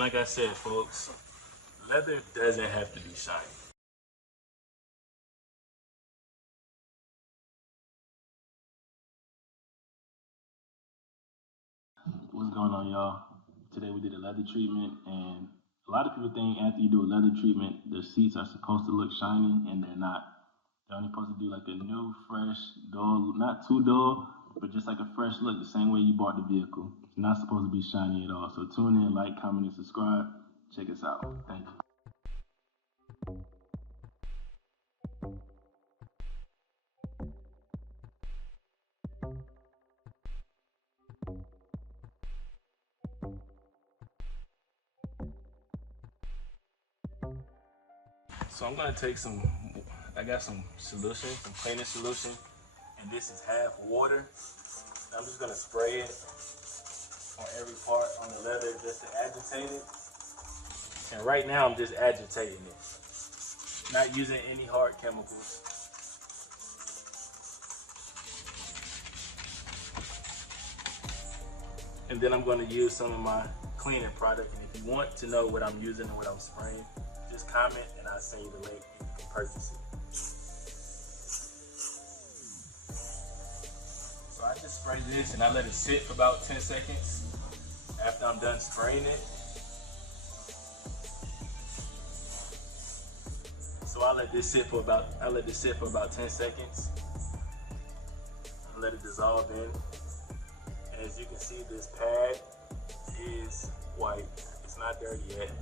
like I said, folks, leather doesn't have to be shiny. What's going on, y'all? Today we did a leather treatment, and a lot of people think after you do a leather treatment, the seats are supposed to look shiny, and they're not. They're only supposed to be like a new, fresh, dull, not too dull, but just like a fresh look, the same way you bought the vehicle. It's not supposed to be shiny at all. So tune in, like, comment, and subscribe. Check us out. Thank you. So I'm gonna take I got some solution, some cleaning solution, and this is half water. I'm just gonna spray it on every part on the leather just to agitate it. And right now I'm just agitating it, not using any hard chemicals. And then I'm gonna use some of my cleaning product. And if you want to know what I'm using and what I'm spraying, just comment and I'll send you the link and you can purchase it. So I just spray this and I let it sit for about 10 seconds after I'm done spraying it. So I let this sit for about 10 seconds. I let it dissolve in. And as you can see, this pad is white. It's not dirty yet.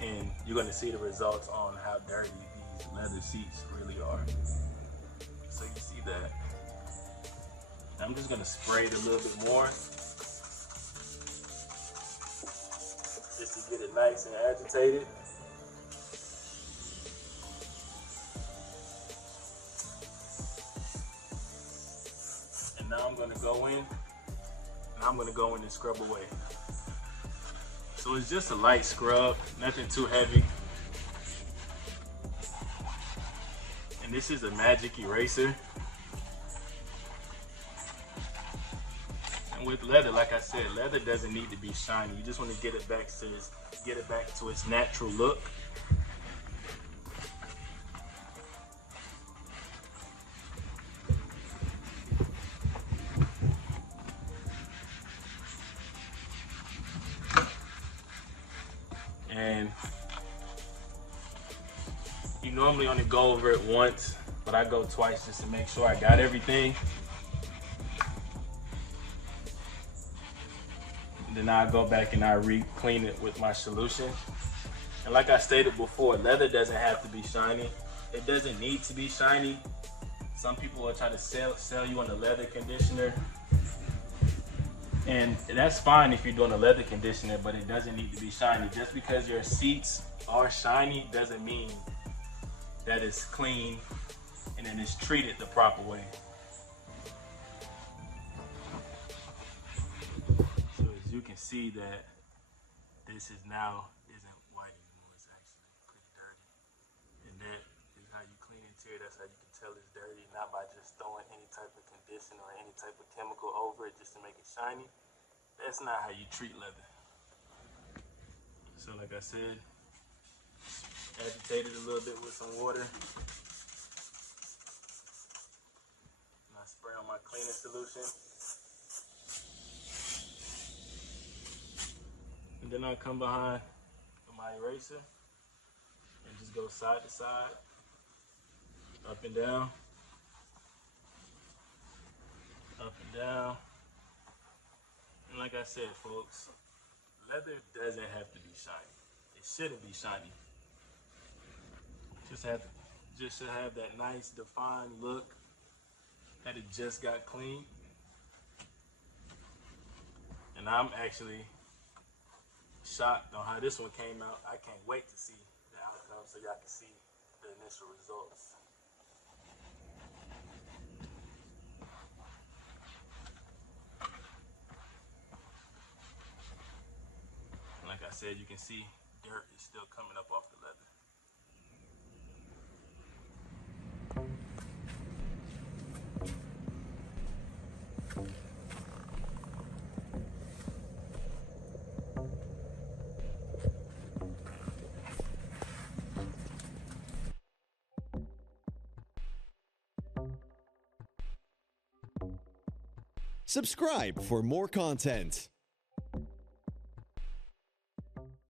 And you're gonna see the results on how dirty these leather seats really are. So you see that. I'm just gonna spray it a little bit more just to get it nice and agitated. And now I'm gonna go in and scrub away. So it's just a light scrub, nothing too heavy. And this is a magic eraser. And with leather, like I said, leather doesn't need to be shiny. You just want to get it back to its natural look. And you normally only go over it once, but I go twice just to make sure I got everything. And then I go back and I re-clean it with my solution. And like I stated before, leather doesn't have to be shiny. It doesn't need to be shiny. Some people will try to sell you on the leather conditioner. And that's fine if you're doing a leather conditioner, but it doesn't need to be shiny. Just because your seats are shiny doesn't mean that it's clean and then it's treated the proper way. So as you can see that this isn't white anymore, it's actually pretty dirty. And that is how you clean interior, that's how you can tell it's dirty, not by just throwing any type of conditioner or any type of chemical over it just to make it shiny. That's not how you treat leather. So like I said, agitate it a little bit with some water. And I spray on my cleaning solution. And then I come behind with my eraser and just go side to side, up and down, up and down. And like I said, folks, leather doesn't have to be shiny. It shouldn't be shiny. Just should have that nice defined look that it just got cleaned. And I'm actually shocked on how this one came out. I can't wait to see the outcome so y'all can see the initial results. Like I said, you can see dirt is still coming up off the leather. Subscribe for more content.